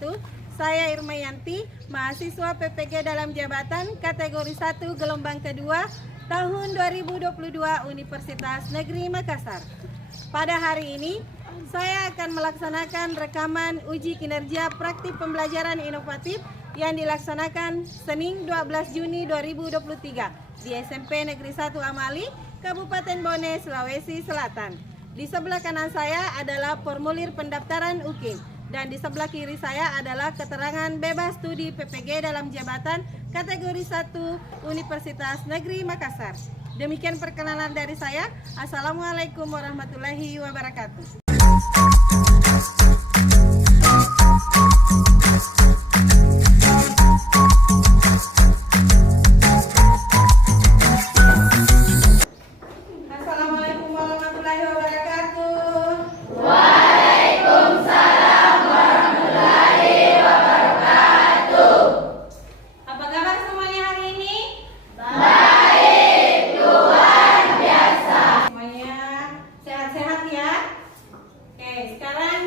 wabarakatuh. Saya Irma Yanti, mahasiswa PPG dalam jabatan kategori 1 gelombang kedua tahun 2022 Universitas Negeri Makassar. Pada hari ini, saya akan melaksanakan rekaman uji kinerja praktik pembelajaran inovatif yang dilaksanakan Senin 12 Juni 2023 di SMP Negeri 1 Amali, Kabupaten Bone, Sulawesi Selatan. Di sebelah kanan saya adalah formulir pendaftaran UKIM dan di sebelah kiri saya adalah keterangan bebas studi PPG dalam jabatan kategori 1 Universitas Negeri Makassar. Demikian perkenalan dari saya. Assalamualaikum warahmatullahi wabarakatuh. Assalamualaikum warahmatullahi wabarakatuh. Waalaikumsalam warahmatullahi wabarakatuh. Apa kabar semuanya hari ini? Baik, luar biasa. Semuanya sehat-sehat ya? Oke, sekarang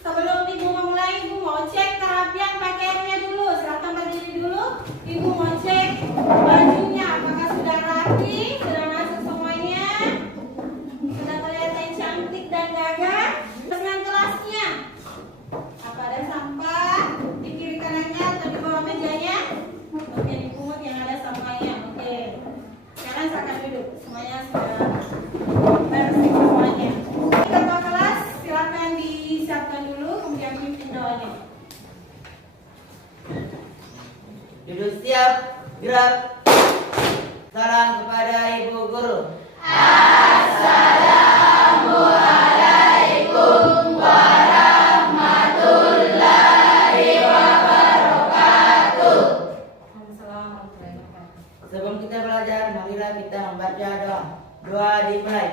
sebelum Ibu memulai, Ibu mau cek kerapian pakaiannya dulu. Silahkan berdiri dulu. Ibu mau cek bajunya, apakah sudah rapi, sudah masuk semuanya, sudah kelihatan cantik dan gagah. Dengan kelasnya, apa ada sampah di kiri kanannya atau di bawah mejanya? Oke, dipungut yang ada sampahnya. Oke, sekarang silakan duduk. Semuanya sudah bersih semuanya. Ketua kelas silakan disiapkan dulu, kemudian pimpin doanya. Duduk siap, gerak. Salam kepada Ibu Guru. Assalamualaikum warahmatullahi wabarakatuh. Sebelum kita belajar, marilah kita membaca doa. Doa dimulai.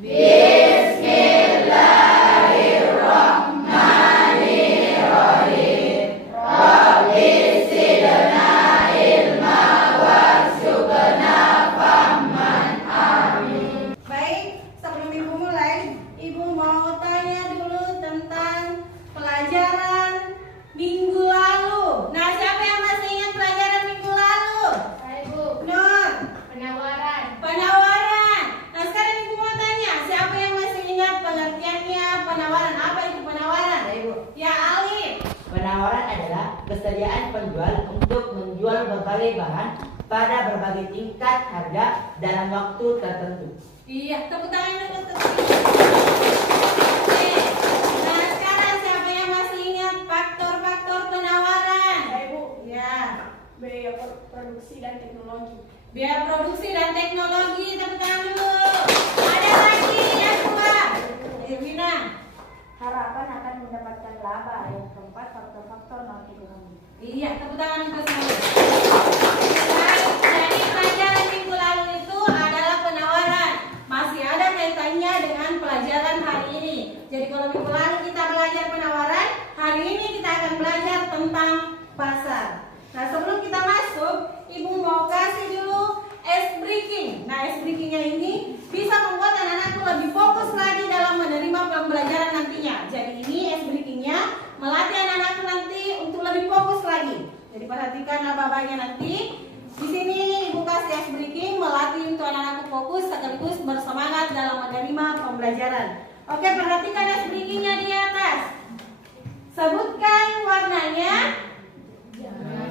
Bismillahirrahmanirrahim. Rabbi zidna ilma warzuqna fahman. Amin. Baik, sebelum Ibu mulai, Ibu mau tanya dulu tentang pelajaran minggu lalu. Nah, siapa yang masih ingat pelajaran minggu lalu? Ibu, Nur, penawaran. penawaran. Nah, sekarang Ibu mau tanya, siapa yang masih ingat pengertiannya penawaran? Apa itu penawaran? Ibu. Ya, Alif. Penawaran adalah kesediaan penjual untuk menjual berbagai bahan pada berbagai tingkat harga dalam waktu tertentu. Iya, tepuk tangan dulu untuk Oke. Nah, sekarang siapa yang masih ingat faktor-faktor penawaran? Ibu, Ya. biaya produksi dan teknologi. Biaya produksi dan teknologi, tepuk tangan dulu. Ada lagi yang kedua. Irwina. Harapan akan mendapatkan laba. Yang keempat, faktor-faktor non ekonomi. Iya, tepuk tangan untuk semua. Baik, jadi pelajaran minggu lalu itu adalah penawaran. Masih ada kaitannya dengan pelajaran hari ini. Jadi kalau minggu lalu kita belajar penawaran, hari ini kita akan belajar tentang pasar. Nah, sebelum kita masuk, Ibu mau kasih dulu ice breaking. Nah, ice breakingnya ini bisa membuat anak-anakku lebih fokus lagi dalam menerima pembelajaran nantinya. Jadi ini ice breakingnya melatih anak-anakku nanti untuk lebih fokus lagi. Jadi perhatikan apa-apanya nanti. Di sini Ibu kasih ice breaking melatih untuk anak-anakku fokus sekaligus bersemangat dalam menerima pembelajaran. Oke, perhatikan ice breakingnya di atas. Sebutkan warnanya.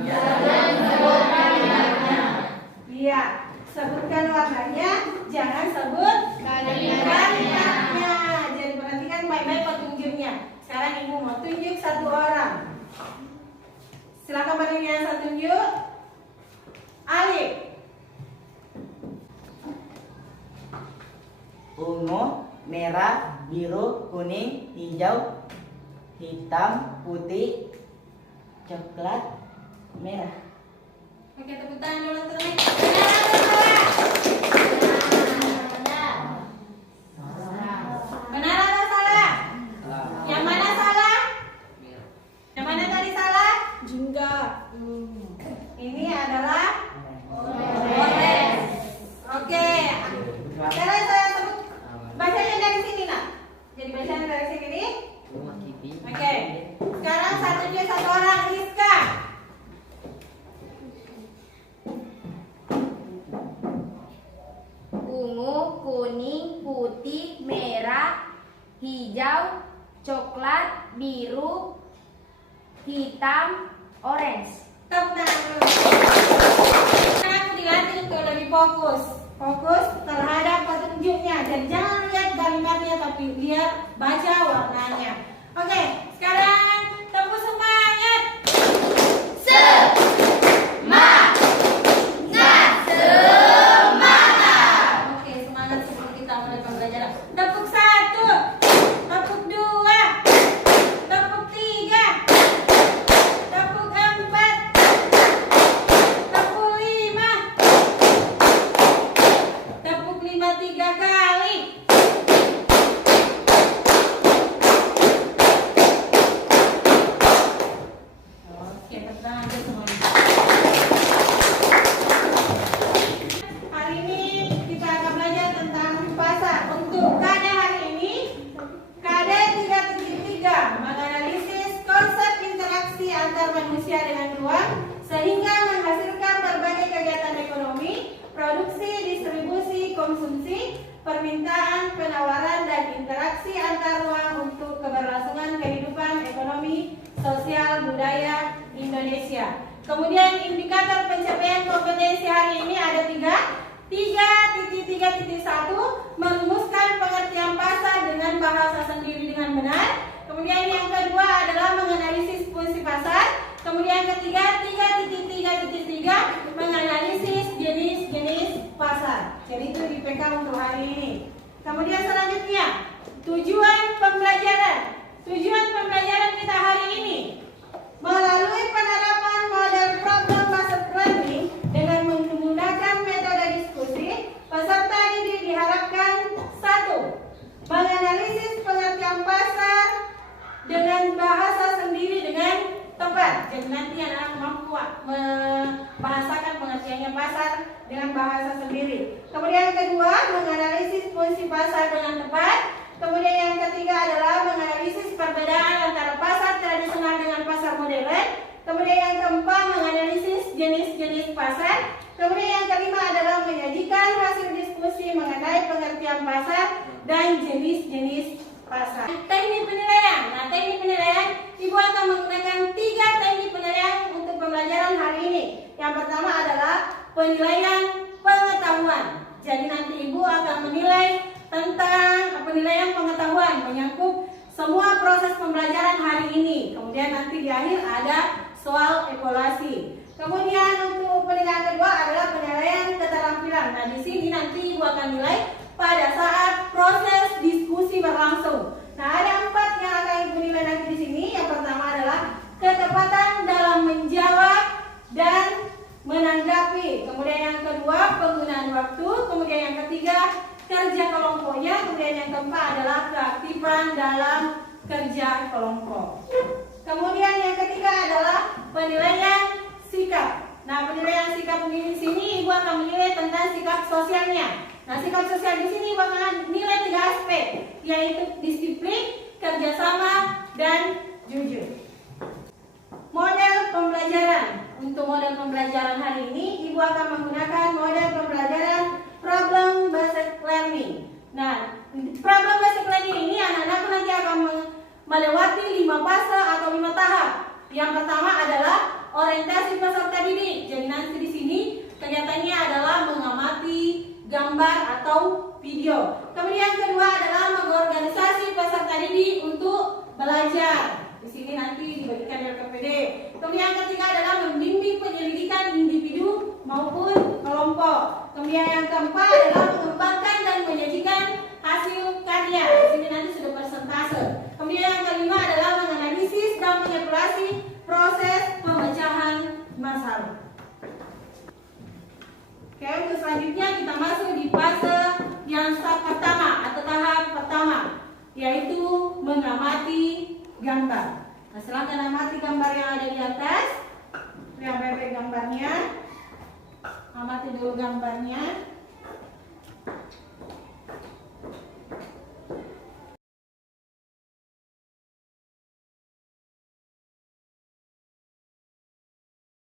Jangan sebutkan namanya. Iya, sebutkan warnanya, jangan sebut kalimatnya. Jadi perhatikan baik-baik petunjuknya. Sekarang Ibu mau tunjuk satu orang. Silakan bagi yang satu tunjuk. Alif. Ungu, merah, biru, kuning, hijau, hitam, putih, coklat, merah. Oke, tepuk tangan dulu teman. Benar atau salah? Yang mana salah? Yang mana tadi salah? Jingga. Ini adalah orange. Oke. Sekarang saya sebut bacanya dari sini nak. Jadi bacanya dari sini nih. Oke. Sekarang satu orang putih, merah, hijau, coklat, biru, hitam, orange. Tepuk tangan dulu. Sekarang dilatih untuk lebih fokus. Fokus terhadap petunjuknya dan jangan lihat kalimatnya tapi lihat baca warnanya. Oke, sekarang tepuk semangat. Oke, semangat sebelum kita mulai pembelajaran. Tepuk 1, tepuk 2, tepuk 3, tepuk 4, tepuk 5, tepuk 5 3 kali. Oke, tepuk tangan aja semuanya. Hari ini kita akan belajar tentang pasar. Untuk KD hari ini, KD 3.3 menganalisis konsep interaksi antar manusia dengan ruang sehingga menghasilkan berbagai kegiatan ekonomi, produksi, distribusi, konsumsi, permintaan, penawaran, dan interaksi antar ruang untuk keberlangsungan kehidupan ekonomi, sosial, budaya Indonesia. Kemudian indikator pencapaian kompetensi hari ini ada 3.3.1 merumuskan pengertian pasar dengan bahasa sendiri dengan benar. Kemudian yang kedua adalah menganalisis fungsi pasar. Kemudian ketiga 3.3.3 menganalisis jenis-jenis pasar. Jadi itu di PK untuk hari ini. Kemudian selanjutnya tujuan pembelajaran. Tujuan pembelajaran kita hari ini melalui penerapan model problem based learning dengan menggunakan metode diskusi, peserta didik diharapkan 1. Menganalisis pengertian pasar dengan bahasa sendiri dengan tepat. Jadi nanti anak mampu membahasakan pengertiannya pasar dengan bahasa sendiri. Kemudian yang kedua, menganalisis fungsi pasar dengan tepat. Kemudian yang ketiga adalah menganalisis perbedaan antara pasar tradisional dengan pasar modern. Kemudian yang keempat, menganalisis jenis-jenis pasar. Kemudian yang kelima adalah menyajikan hasil diskusi mengenai pengertian pasar dan jenis-jenis pasar. Teknik penilaian. Nah, teknik penilaian Ibu akan menggunakan 3 teknik penilaian untuk pembelajaran hari ini. Yang pertama adalah penilaian pengetahuan. Jadi nanti Ibu akan menilai tentang penilaian pengetahuan menyangkut semua proses pembelajaran hari ini. Kemudian nanti di akhir ada soal evaluasi. Kemudian untuk penilaian kedua adalah penilaian keterampilan. Nah, di sini nanti Ibu akan nilai pada saat proses diskusi berlangsung. Nah, ada 4 yang akan Ibu nilai nanti di sini. Yang pertama adalah ketepatan dalam menjawab dan menanggapi. Kemudian yang kedua, penggunaan waktu. Kemudian yang ketiga, kerja kelompoknya. Kemudian yang keempat adalah keaktifan dalam kerja kelompok. Kemudian yang ketiga adalah penilaian sikap. Nah, penilaian sikap di sini Ibu akan menilai tentang sikap sosialnya. Nah, sikap sosial di sini Ibu akan nilai 3 aspek, yaitu disiplin, kerjasama, dan jujur. Model pembelajaran. Untuk model pembelajaran hari ini Ibu akan menggunakan model pembelajaran problem based learning. Nah, problem based learning ini anak-anak nanti akan melewati 5 fase atau 5 tahap. Yang pertama adalah orientasi peserta didik. Jadi nanti di sini kegiatannya adalah mengamati gambar atau video. Kemudian yang kedua adalah mengorganisasi peserta didik untuk belajar. Di sini nanti dibagikan LKPD. Kemudian yang ketiga adalah membimbing penyelidikan individu maupun kelompok. Kemudian yang keempat adalah mengembangkan dan menyajikan hasil karya. Di sini nanti sudah persentase. Kemudian yang kelima adalah menganalisis dan mengevaluasi proses pemecahan masalah. Oke, untuk selanjutnya kita masuk di fase yang pertama atau tahap pertama, yaitu mengamati gambar. Nah, silakan amati gambar yang ada di atas. Yang bebek gambarnya. Amati dulu gambarnya.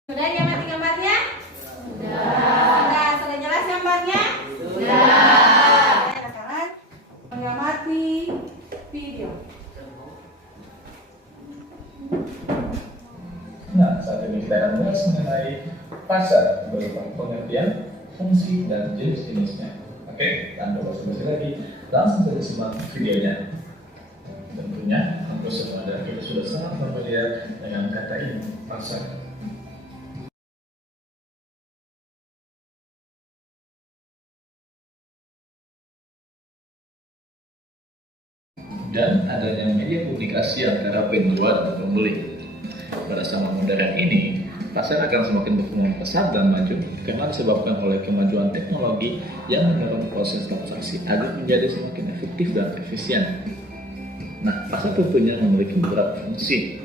Sudah diamati gambarnya? Sudah. Sudah jelas gambarnya? Sudah. kita akan bahas mengenai pasar berupa pengertian, fungsi, dan jenis-jenisnya. Oke, tanpa basa-basi lagi, langsung saja simak videonya. Tentunya, hampir semua dari kita sudah sangat familiar dengan kata ini, pasar. Dan adanya media komunikasi antara penjual dan pembeli. Pada zaman modern ini, pasar akan semakin berkembang pesat dan maju karena disebabkan oleh kemajuan teknologi yang mendorong proses transaksi agar menjadi semakin efektif dan efisien. Nah, pasar tentunya memiliki beberapa fungsi.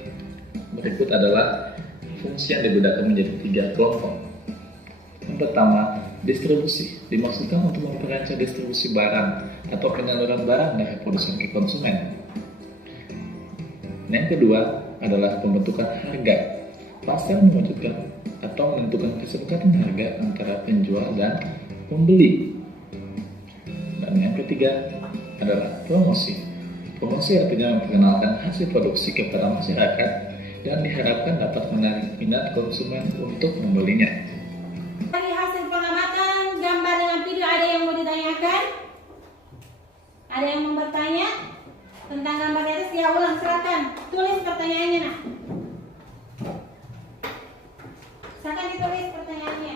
Berikut adalah fungsi yang dibedakan menjadi 3 kelompok. Yang pertama, distribusi. Dimaksudkan untuk memperlancar distribusi barang atau penyaluran barang dari produsen ke konsumen. Yang kedua adalah pembentukan harga. Pasar mewujudkan atau menentukan kesepakatan harga antara penjual dan pembeli. Dan yang ketiga adalah promosi. Promosi artinya memperkenalkan hasil produksi kepada masyarakat dan diharapkan dapat menarik minat konsumen untuk membelinya. Dari hasil pengamatan gambar dengan video, ada yang mau ditanyakan? Ada yang mau bertanya tentang gambar di atas? Ya, ulang, silakan tulis pertanyaannya, nak. Silakan ditulis pertanyaannya.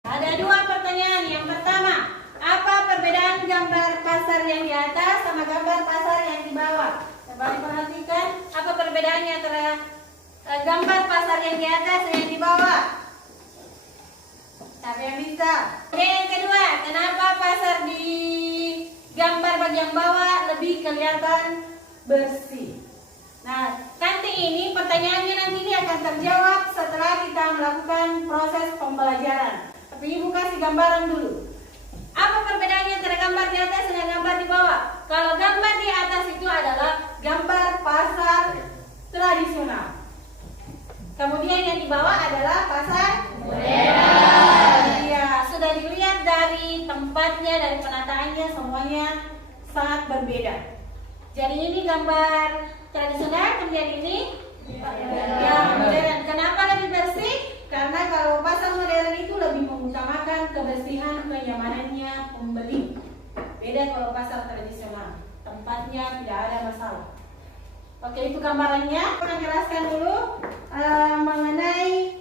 Ada 2 pertanyaan. Yang pertama, apa perbedaan gambar pasar yang di atas sama gambar pasar yang di bawah? Coba diperhatikan, apa perbedaannya antara gambar pasar yang di atas dan yang di bawah? Siapa yang bisa? Oke, yang kedua, kenapa pasar di gambar bagian bawah lebih kelihatan bersih? Nah, nanti ini pertanyaannya nanti ini akan terjawab setelah kita melakukan proses pembelajaran. Tapi Ibu kasih gambaran dulu. Apa perbedaannya antara gambar di atas dengan gambar di bawah? Kalau gambar di atas itu adalah gambar pasar tradisional. Kemudian yang di bawah adalah pasar modern. Ya, sudah dilihat dari tempatnya, dari penataannya, semuanya sangat berbeda. Jadi ini gambar tradisional, kemudian ini yang modern. Kenapa lebih bersih? Karena kalau pasar modern itu lebih mengutamakan kebersihan, kenyamanannya pembeli. Beda kalau pasar tradisional, tempatnya tidak ada masalah. Oke, itu gambarannya. Saya jelaskan dulu mengenai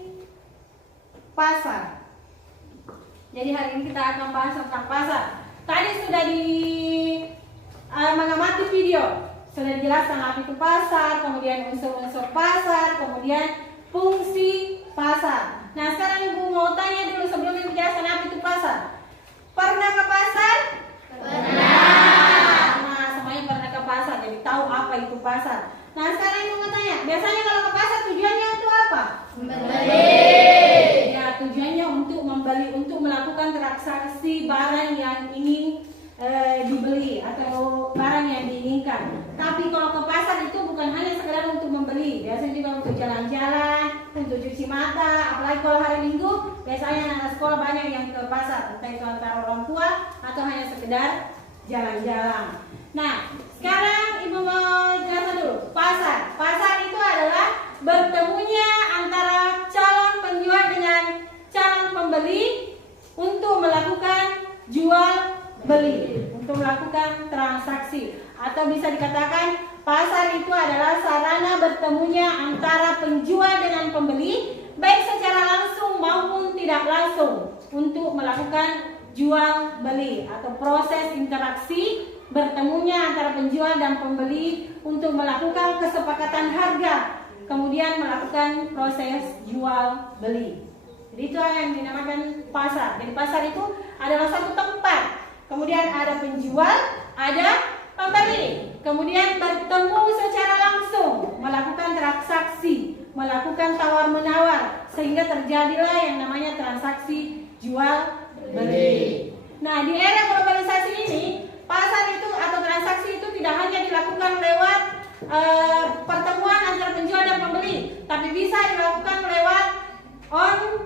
pasar. Jadi hari ini kita akan bahas tentang pasar. Tadi sudah mengamati video, sudah dijelaskan apa itu pasar, kemudian unsur-unsur pasar, kemudian fungsi pasar. Nah, sekarang Ibu mau tanya dulu sebelum Ibu jelaskan apa itu pasar. Pernah ke pasar? Pernah. Nah, semuanya pernah ke pasar, jadi tahu apa itu pasar. Nah, sekarang Ibu mau tanya, biasanya kalau ke pasar tujuannya untuk apa? Membeli. Ya, tujuannya untuk membeli, untuk melakukan transaksi barang yang ingin dibeli atau barang yang diinginkan. Tapi kalau ke pasar itu bukan hanya sekedar untuk membeli, biasanya juga untuk jalan-jalan, untuk cuci mata. Apalagi kalau hari Minggu, biasanya anak sekolah banyak yang ke pasar, entah itu antara orang tua atau hanya sekedar jalan-jalan. Nah, sekarang Ibu mau jelaskan dulu pasar. Pasar itu adalah bertemunya antara calon penjual dengan calon pembeli untuk melakukan jual beli, untuk melakukan transaksi, atau bisa dikatakan pasar itu adalah sarana bertemunya antara penjual dengan pembeli, baik secara langsung maupun tidak langsung, untuk melakukan jual beli atau proses interaksi bertemunya antara penjual dan pembeli untuk melakukan kesepakatan harga, kemudian melakukan proses jual beli. Jadi itu yang dinamakan pasar. Jadi pasar itu adalah satu tempat, kemudian ada penjual, ada pembeli, kemudian bertemu secara langsung, melakukan transaksi, melakukan tawar-menawar, sehingga terjadilah yang namanya transaksi jual beli. Nah, di era globalisasi ini, pasar itu atau transaksi itu tidak hanya dilakukan lewat pertemuan antara penjual dan pembeli, tapi bisa dilakukan lewat online.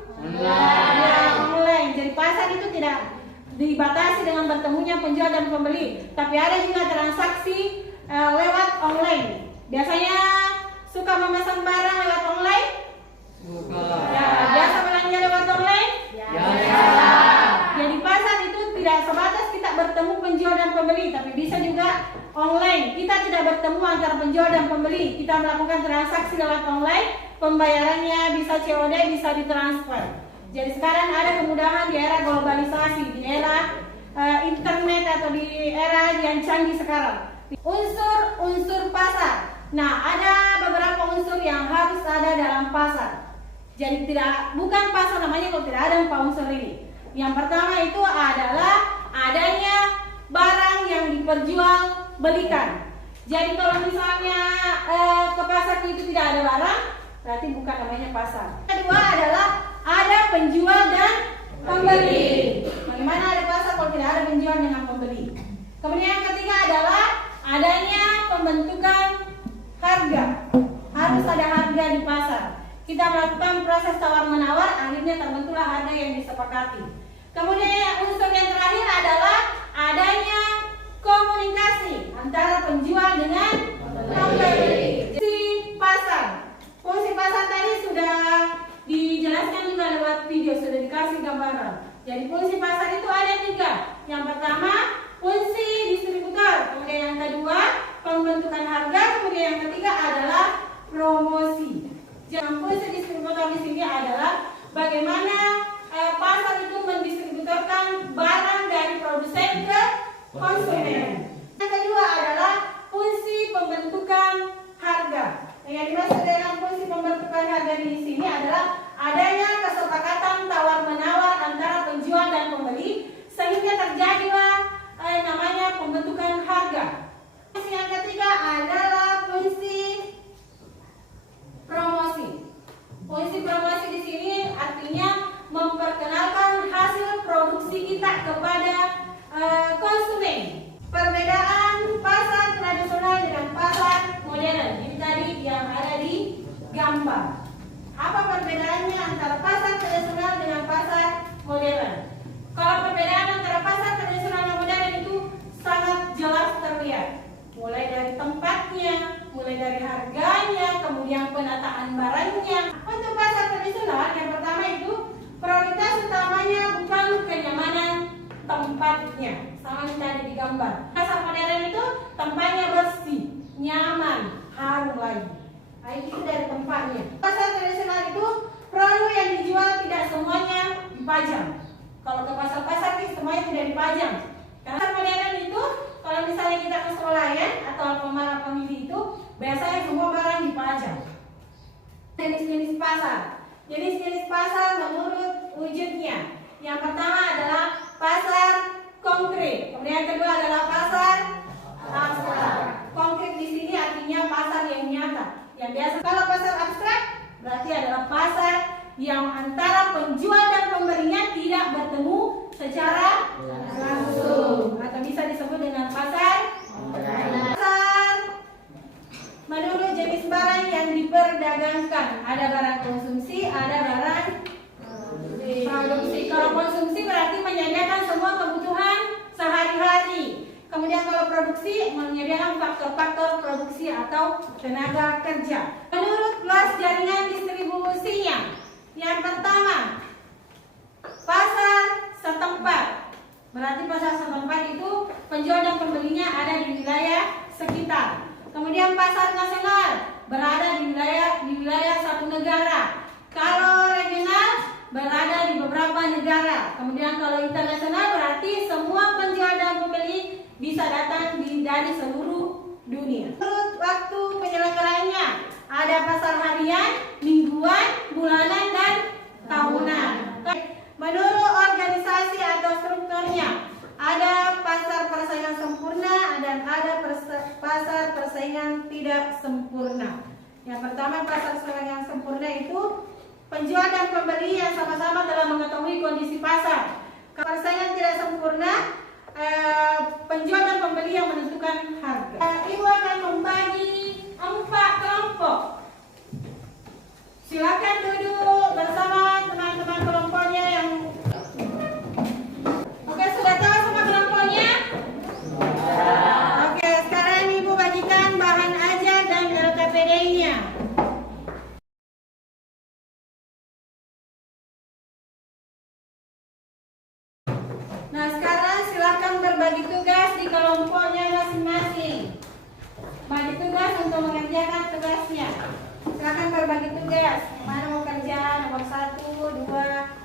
Jadi pasar itu tidak dibatasi dengan bertemunya penjual dan pembeli, tapi ada juga transaksi lewat online. Biasanya suka memesan barang lewat online? Ya, biasa belanja lewat online? Jadi pasar itu tidak sebatas kita bertemu penjual dan pembeli, tapi bisa juga online. Kita tidak bertemu antara penjual dan pembeli. Kita melakukan transaksi lewat online, pembayarannya bisa COD, bisa ditransfer. Jadi sekarang ada kemudahan di era globalisasi, di era internet atau di era yang canggih sekarang. Unsur-unsur pasar. Nah, ada beberapa unsur yang harus ada dalam pasar. Jadi bukan pasar namanya kalau tidak ada 4 unsur ini. Yang pertama itu adalah adanya barang yang diperjualbelikan. Jadi kalau misalnya ke pasar itu tidak ada barang, berarti bukan namanya pasar. Kedua adalah ada penjual dan pembeli. Bagaimana ada pasar kalau tidak ada penjual dengan pembeli? Kemudian yang ketiga adalah adanya pembentukan harga. Harus ada harga di pasar. Kita melakukan proses tawar-menawar, akhirnya terbentuklah harga yang disepakati. Kemudian unsur yang terakhir adalah adanya komunikasi antara penjual dengan pembeli. Fungsi pasar tadi sudah dijelaskan juga lewat video, sudah dikasih gambaran. Jadi fungsi pasar itu ada 3. Yang pertama fungsi distributor, kemudian yang kedua pembentukan harga, kemudian yang ketiga adalah promosi. Jadi fungsi distributor di sini adalah bagaimana pasar itu mendistributorkan barang dari produsen ke konsumen. Yang kedua adalah fungsi pembentukan harga. Yang dimaksud dengan fungsi pembentukan harga di sini adalah adanya kesepakatan tawar-menawar antara penjual dan pembeli sehingga terjadilah namanya pembentukan harga. Fungsi yang ketiga adalah fungsi promosi. Fungsi promosi di sini artinya memperkenalkan hasil produksi kita kepada konsumen. Perbedaan pasar tradisional dengan pasar modern. Ini tadi yang ada di gambar. Apa perbedaannya antara pasar tradisional dengan pasar modern? Kalau perbedaan antara pasar tradisional dan modern itu sangat jelas terlihat. Mulai dari tempatnya, mulai dari harganya, kemudian penataan barangnya. Untuk pasar tradisional, yang pertama itu prioritas utamanya bukan kenyamanan tempatnya, sama yang tadi di gambar. Pasar modern itu tempatnya bersih, nyaman, harum lagi. Nah, itu dari tempatnya. Pasar tradisional itu produk yang dijual tidak semuanya dipajang. Kalau ke pasar-pasar itu semuanya tidak dipajang. Karena pasar modern itu kalau misalnya kita ke swalayan atau Alfamart Family itu biasanya semua barang dipajang. Jenis-jenis pasar. Jenis-jenis pasar menurut wujudnya. Yang pertama adalah pasar konkret. Kemudian yang kedua adalah pasar abstrak. Konkret di sini artinya pasar yang nyata. Yang biasa kalau pasar abstrak berarti adalah pasar yang antara penjual dan pembelinya tidak bertemu secara langsung atau bisa disebut dengan pasar menurut jenis barang yang diperdagangkan. Ada barang konsumsi, ada barang produksi. Kalau konsumsi berarti menyediakan semua kebutuhan sehari-hari. Kemudian kalau produksi menyediakan faktor-faktor produksi atau tenaga kerja. Menurut luas jaringan distribusinya, yang pertama pasar setempat. Berarti pasar setempat itu penjual dan pembelinya ada di wilayah sekitar. Kemudian pasar nasional berada di wilayah satu negara. Kalau regional berada di beberapa negara. Kemudian kalau internasional berarti semua penjual dan pembeli bisa datang dari seluruh dunia. Menurut waktu penyelenggaranya ada pasar harian, mingguan, bulanan, dan tahunan. Menurut organisasi atau strukturnya ada pasar persaingan sempurna dan ada pasar persaingan tidak sempurna. Yang pertama pasar persaingan sempurna itu penjual dan pembeli yang sama-sama telah mengetahui kondisi pasar. Persaingan tidak sempurna, penjual dan pembeli yang menentukan harga. Ibu akan membagi 4 kelompok. Silakan duduk bersama teman-teman kelompoknya yang Oke, sudah tahu sama kelompoknya? Oke, sekarang Ibu bagikan bahan ajar dan Nah, sekarang silakan berbagi tugas di kelompoknya masing-masing. Bagi tugas untuk mengerjakan tugasnya. Silakan berbagi tugas. Yang mana mau kerja? Nomor 1, 2.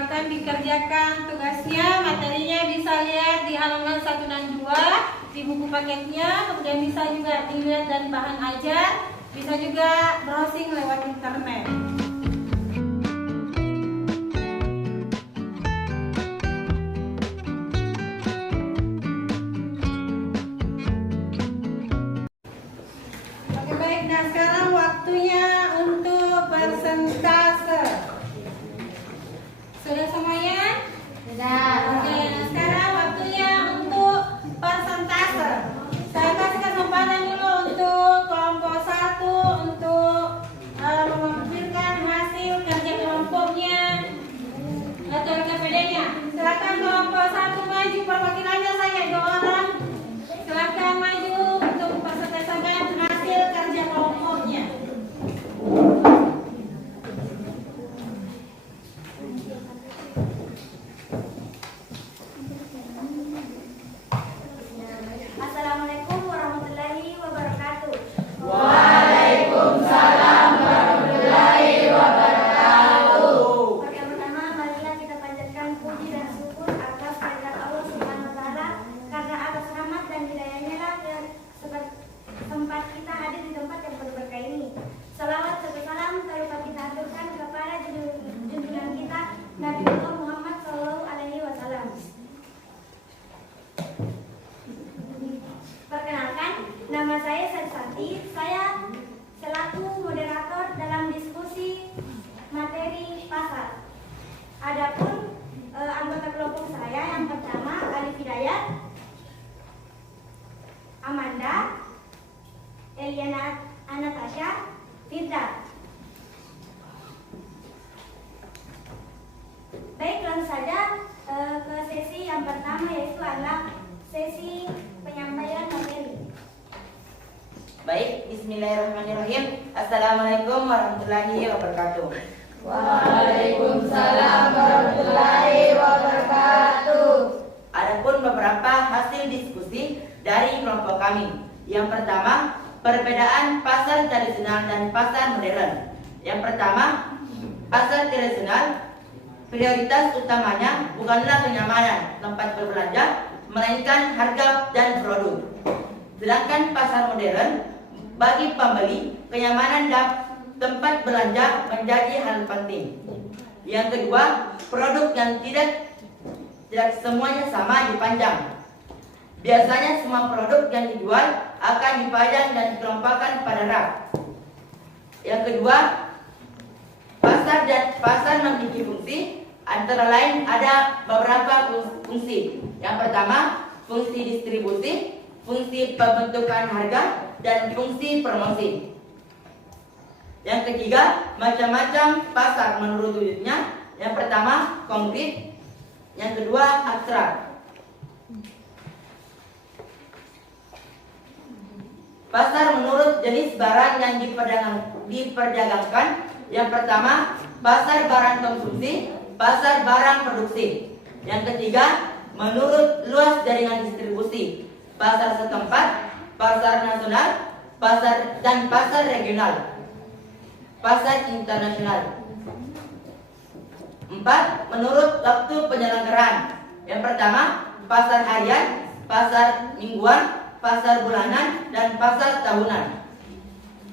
Akan dikerjakan tugasnya, materinya bisa lihat di halaman 1 dan 2 di buku paketnya, kemudian bisa juga dilihat dari bahan ajar, bisa juga browsing lewat internet. Oke baik, nah sekarang waktunya untuk persentase. Sudah semuanya? Sudah. Oke, nah sekarang waktunya untuk persentase. Saya kasih kesempatan dulu untuk kelompok 1 untuk melampirkan hasil kerja kelompoknya atau KPD-nya. Silakan kelompok 1 maju, perwakilannya saya 2 orang. Silakan maju untuk mempresentasikan hasil kerja kelompoknya. Assalamualaikum warahmatullahi wabarakatuh. Pertama-tama marilah kita panjatkan puji dan syukur atas kehadirat Allah Subhanahu wa taala, karena atas rahmat dan hidayahnya lah tempat kita hadir di tempat yang berberkah ini. Salawat serta salam terus kita aturkan kepada junjungan kita Nabi Muhammad SAW. Perkenalkan, nama saya Sersati. Saya selaku moderator dalam diskusi materi pasar. Adapun anggota kelompok saya yang pertama Alif Hidayat, Amanda, Eliana Anatasha, Firda. Baik, langsung saja ke sesi yang pertama, yaitu adalah sesi penyampaian materi. Baik, bismillahirrahmanirrahim. Assalamualaikum warahmatullahi wabarakatuh. Waalaikumsalam warahmatullahi wabarakatuh. Adapun beberapa hasil diskusi dari kelompok kami. Yang pertama, perbedaan pasar tradisional dan pasar modern. Yang pertama, pasar tradisional prioritas utamanya bukanlah kenyamanan tempat berbelanja, melainkan harga dan produk. Sedangkan pasar modern, bagi pembeli, kenyamanan dan tempat belanja menjadi hal penting. Yang kedua, produk yang tidak semuanya sama dipajang. Biasanya semua produk yang dijual akan dipajang dan dikelompokkan pada rak. Yang kedua, pasar memiliki fungsi, antara lain ada beberapa fungsi. Yang pertama, fungsi distribusi, fungsi pembentukan harga, dan fungsi promosi. Yang ketiga, macam-macam pasar menurut wujudnya. Yang pertama, konkret. Yang kedua, abstrak. Pasar menurut jenis barang yang diperdagangkan. Yang pertama, pasar barang konsumsi, pasar barang produksi. Yang ketiga, menurut luas jaringan distribusi, pasar setempat, pasar nasional, dan pasar regional, pasar internasional. 4. Menurut waktu penyelenggaraan. Yang pertama, pasar harian, pasar mingguan, pasar bulanan, dan pasar tahunan.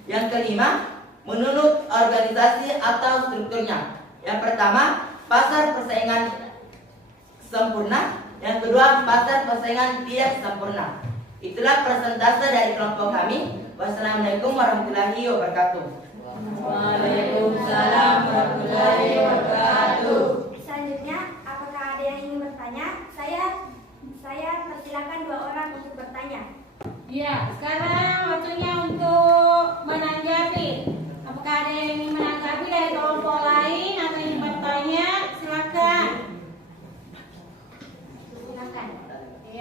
Yang kelima, menurut organisasi atau strukturnya. Yang pertama, pasar persaingan sempurna. Yang kedua, pasar persaingan tidak sempurna. Itulah persentase dari kelompok kami. Wassalamualaikum warahmatullahi wabarakatuh. Waalaikumsalam warahmatullahi wabarakatuh. Selanjutnya, apakah ada yang ingin bertanya? Saya persilakan 2 orang untuk bertanya. Ya, sekarang waktunya untuk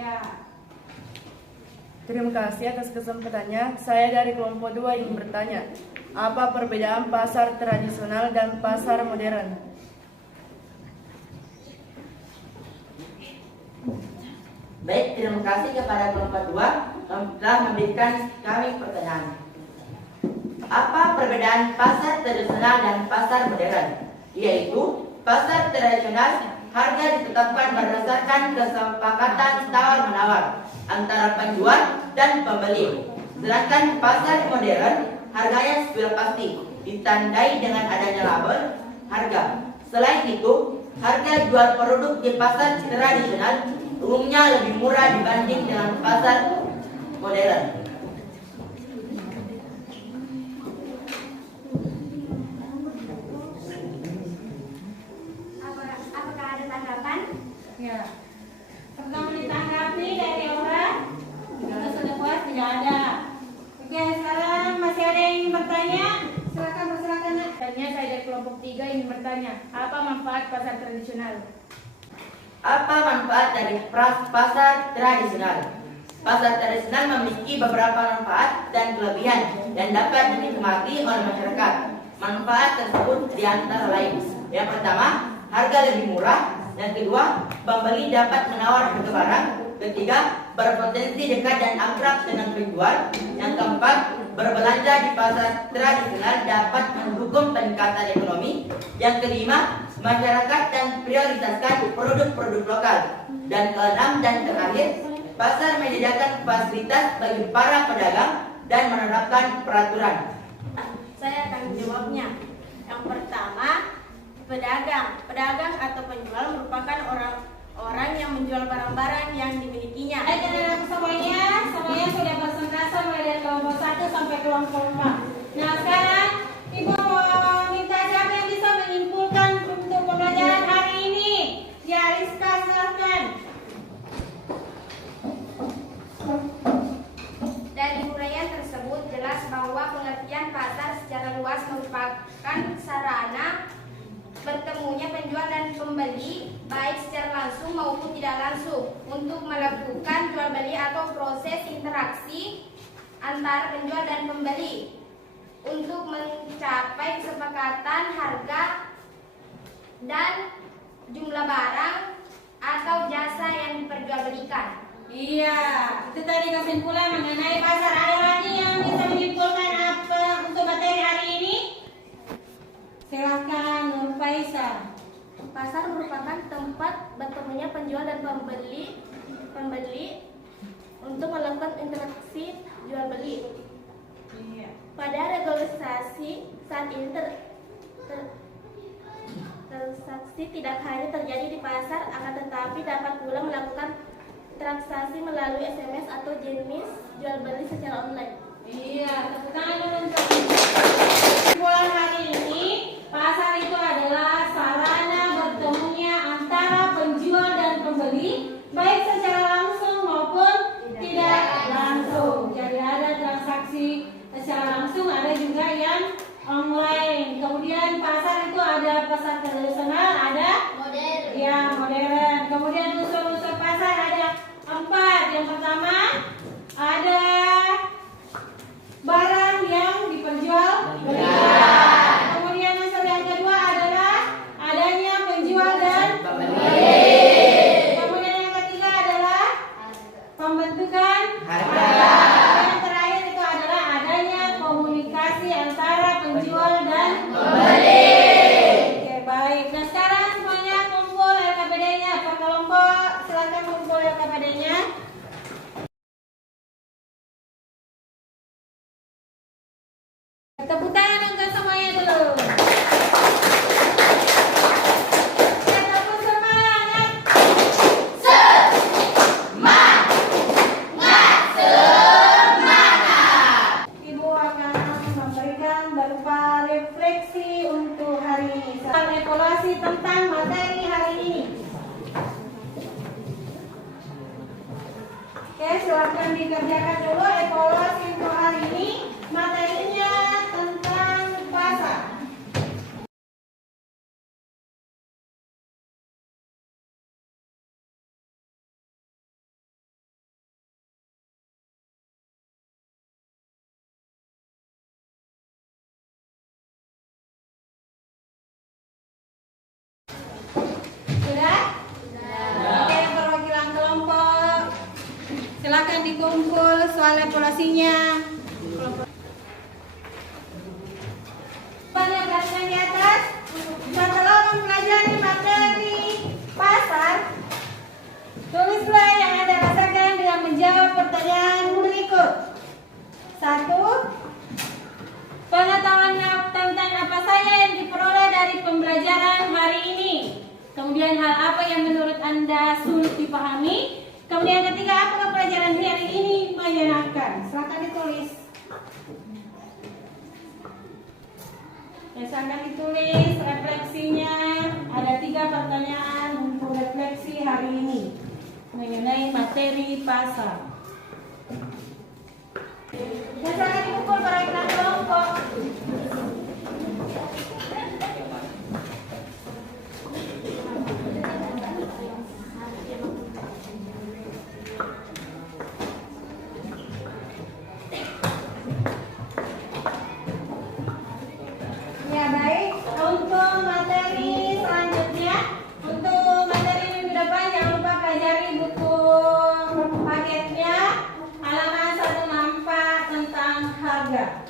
Ya. Terima kasih atas kesempatannya. Saya dari kelompok 2 ingin bertanya, apa perbedaan pasar tradisional dan pasar modern? Baik, terima kasih kepada kelompok 2 yang telah memberikan kami pertanyaan. Apa perbedaan pasar tradisional dan pasar modern? Yaitu, pasar tradisional harga ditetapkan berdasarkan kesepakatan tawar-menawar antara penjual dan pembeli. Sedangkan pasar modern harganya sudah pasti, ditandai dengan adanya label harga. Selain itu, harga jual produk di pasar tradisional umumnya lebih murah dibanding dengan pasar modern. Apakah ada tanggapan? Ya. Pertama ditanggapi dari orang. Kalau sudah puas tidak ada. Oke, sekarang masih ada yang ingin bertanya? Silakan. Tanya saya dari kelompok 3 ingin bertanya, apa manfaat pasar tradisional? Apa manfaat dari pasar tradisional? Pasar tradisional memiliki beberapa manfaat dan kelebihan yang dapat dinikmati oleh masyarakat. Manfaat tersebut diantara lain: yang pertama, harga lebih murah. Yang kedua, pembeli dapat menawar harga barang. Ketiga, berpotensi dekat dan akrab dengan penjual. Yang keempat, berbelanja di pasar tradisional dapat mendukung peningkatan ekonomi. Yang kelima, masyarakat dan prioritaskan produk-produk lokal. Dan keenam dan terakhir, pasar menyediakan fasilitas bagi para pedagang dan menerapkan peraturan. Saya akan menjawabnya. Yang pertama, pedagang atau penjual merupakan orang yang menjual barang-barang yang dimilikinya. Baik, anak-anak semuanya sudah presentasi mulai dari kelompok 1 sampai kelompok 4. Nah, sekarang Ibu mau minta siapa yang bisa menyimpulkan untuk pembelajaran hari ini? Ya, Rizka, silakan. Dari uraian tersebut jelas bahwa pengertian pasar secara luas merupakan sarana bertemunya penjual dan pembeli baik secara langsung maupun tidak langsung untuk melakukan jual beli atau proses interaksi antara penjual dan pembeli untuk mencapai kesepakatan harga dan jumlah barang atau jasa yang diperjualbelikan. Iya, itu tadi kesimpulan mengenai pasar. Ada lagi yang bisa menyimpulkan apa untuk materi hari ini? Silakan Nur Faisal. Pasar merupakan tempat bertemunya penjual dan pembeli untuk melakukan interaksi jual beli. Iya. Pada regularisasi saat ini transaksi tidak hanya terjadi di pasar, akan tetapi dapat pula melakukan transaksi melalui SMS atau jenis jual beli secara online. Iya, tepuk tangan dulu untuk kesimpulan hari ini. Pasar itu adalah sarana bertemunya antara penjual dan pembeli, baik secara langsung maupun tidak langsung. Jadi ada transaksi secara langsung, ada juga yang online. Kemudian pasar itu ada pasar tradisional, ada modern. Kemudian unsur-unsur pasar ada 4. Yang pertama ada barang yang diperjual belikan. Kemudian unsur yang kedua adalah adanya penjual dan pembeli. Kemudian yang ketiga adalah pembentukan harga. Yang terakhir itu adalah adanya komunikasi antara penjual dan pembeli. Oke, baik. Nah, sekarang semuanya kumpul LKPD-nya per kelompok. Silakan kumpul LKPD-nya. Tepuk tangan untuk semuanya dulu. Tepuk semangat. Ibu akan memberikan berupa refleksi untuk hari ini. Evaluasi tentang materi hari ini. Oke, silakan dikerjakan dulu evaluasi untuk hari ini. Materinya tentang pasar. manipulasinya. Pada bagian di atas, setelah mempelajari materi pasar, tulislah yang Anda rasakan dengan menjawab pertanyaan berikut. 1. Pengetahuan tentang apa saja yang diperoleh dari pembelajaran hari ini. Kemudian hal apa yang menurut Anda sulit dipahami. Kemudian ketiga, apakah pelajaran hari ini menyenangkan? Silakan ditulis. Silakan ditulis refleksinya. Ada 3 pertanyaan untuk refleksi hari ini mengenai materi pasar. Dan sangat dipukul proyek kelompok. Ya baik, untuk materi selanjutnya, untuk materi minggu depan jangan lupa pelajari buku paketnya halaman 164 tentang harga.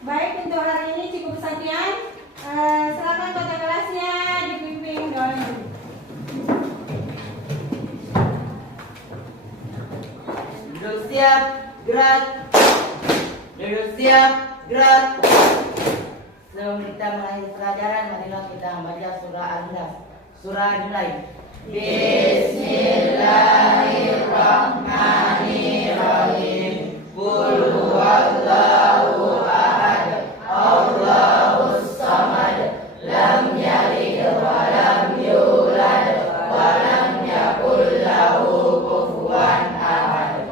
Baik, untuk hari ini cukup sekian. Silakan kota kelasnya dipimpin Doni. Duduk siap, gerak. Duduk siap, gerak. Sebelum kita mengakhiri pelajaran, marilah kita membaca surah Al-Nas. Surah dimulai. Bismillahirrahmanirrahim. Qul huwallahu ahad. Allahus samad. Lam yalid wa lam yulad wa lam yakul lahu kufuwan ahad.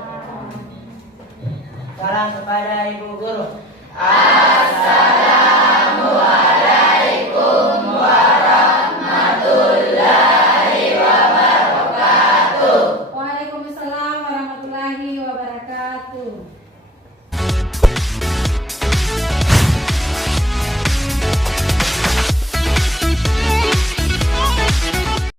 Salam kepada Ibu Guru. Assalamualaikum.